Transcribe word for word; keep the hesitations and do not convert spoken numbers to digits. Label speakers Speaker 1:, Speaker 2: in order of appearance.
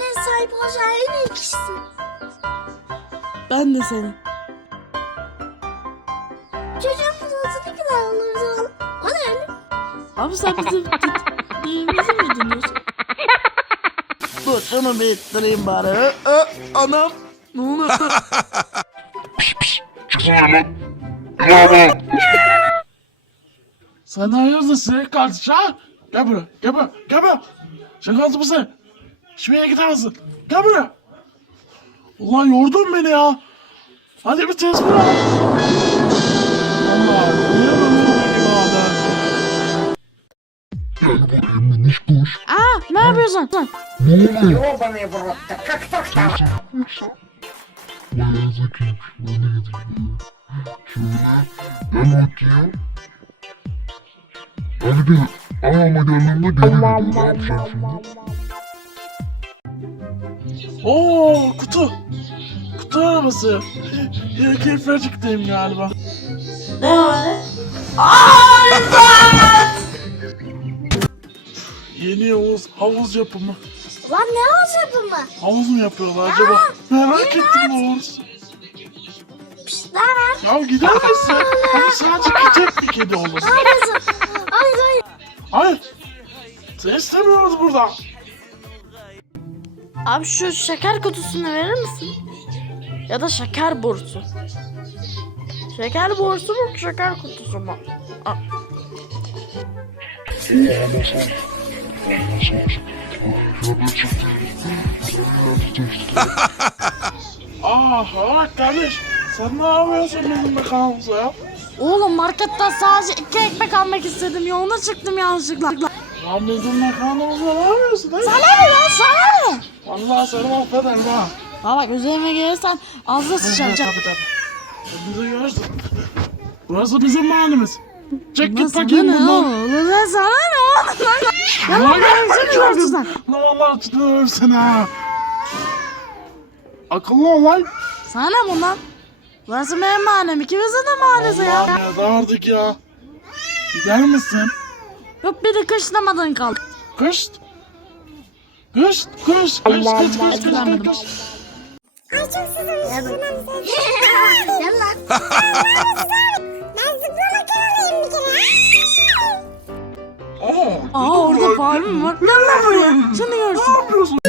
Speaker 1: anneye sahip olacağı en iyi kişisin.
Speaker 2: Ben de senin.
Speaker 1: Çocuğumuz olsa ne kadar olur o zaman. O ne öyle?
Speaker 2: Abi sen bizim düğümümüzü mü dinliyorsun? Dur şunu bir ittireyim bari. Ö, ö, anam. Ne oluyor?
Speaker 3: Çıksana lan. İmamı.
Speaker 4: Sen hayırdır sinek kardeş ha? Gel buraya, gel buraya, gel buraya. Sen kaldı mısın? Hiçbir yere gidemezsin. Gel buraya. Ulan yordun beni ya. Hadi bir test bırak. Allah, niye böyle gibi adam?
Speaker 3: Gel bakayım minik kuş.
Speaker 2: Aa ne yapıyorsun? Lan.
Speaker 3: Ne oluyor?
Speaker 5: Ёбаный в рот, да как так-то?
Speaker 3: Bayağı zekiymiş. Ben de gideyim. Şöyle. Gel bakayım. Hadi gel. Aa ama geldiğimde geri gidiyor. Ne yapacağım şimdi?
Speaker 4: Oo kutu. Kutu arabası. Ya keyiflercikteyim galiba.
Speaker 2: Ne öyle?
Speaker 4: Yeni Yavuz havuz yapımı.
Speaker 1: Lan ne olacak bu mu?
Speaker 4: Havuz mu yapıyorlar acaba? Merak ettim doğrusu.
Speaker 1: Pişt lan lan.
Speaker 4: Ya gider misin? Hani sadece tek bir kedi olur.
Speaker 1: Hayır hayır.
Speaker 4: Hayır. Seni istemiyoruz burada.
Speaker 2: Abi şu şeker kutusunu verir misin? Ya da şeker borusu. Şeker borusu mu şeker kutusu mu? Aa,
Speaker 4: Aa bak kardeş. Sen ne yapıyorsun bizim mekanımıza ya?
Speaker 2: Oğlum marketten sadece iki ekmek almak istedim. Yoluna çıktım yanlışlıkla.
Speaker 4: Lan bizim mekanımıza ne yapıyorsun? He?
Speaker 2: Sana ne lan sana ne?
Speaker 4: Vallahi seni affederim ha.
Speaker 2: Ha bak üzerime gelirsen ağzına sıçrayacağım.
Speaker 4: Tabii tabii. Bizi görürsün. Burası bizim mahallemiz. Çek git
Speaker 2: Sana
Speaker 4: bakayım
Speaker 2: ne
Speaker 4: bundan.
Speaker 2: oğlum? Lan sana ne oğlum? Lan
Speaker 4: Lan
Speaker 2: ben seni görsün sen.
Speaker 4: Lan vallahi tutuyorum seni ha. Akıllı ol lan.
Speaker 2: Sana ne bundan? Burası benim mahallem. İkimizin de mahallesi ya.
Speaker 4: Allah'ım ya dardık ya. Gider misin?
Speaker 2: Yok bir de kışlamadın kaldı.
Speaker 4: Kış. Kış, kış, kış, kış, kış, kış, kış,
Speaker 2: Etkilenmedim.
Speaker 4: kış.
Speaker 1: Ay çok sıkılmışım. Gel lan. Ben zıplamak alayım bir kere.
Speaker 4: Aa,
Speaker 2: Aa orada fare mi var? Gel lan buraya. Şimdi
Speaker 4: ne
Speaker 2: görsün.
Speaker 4: yapıyorsun?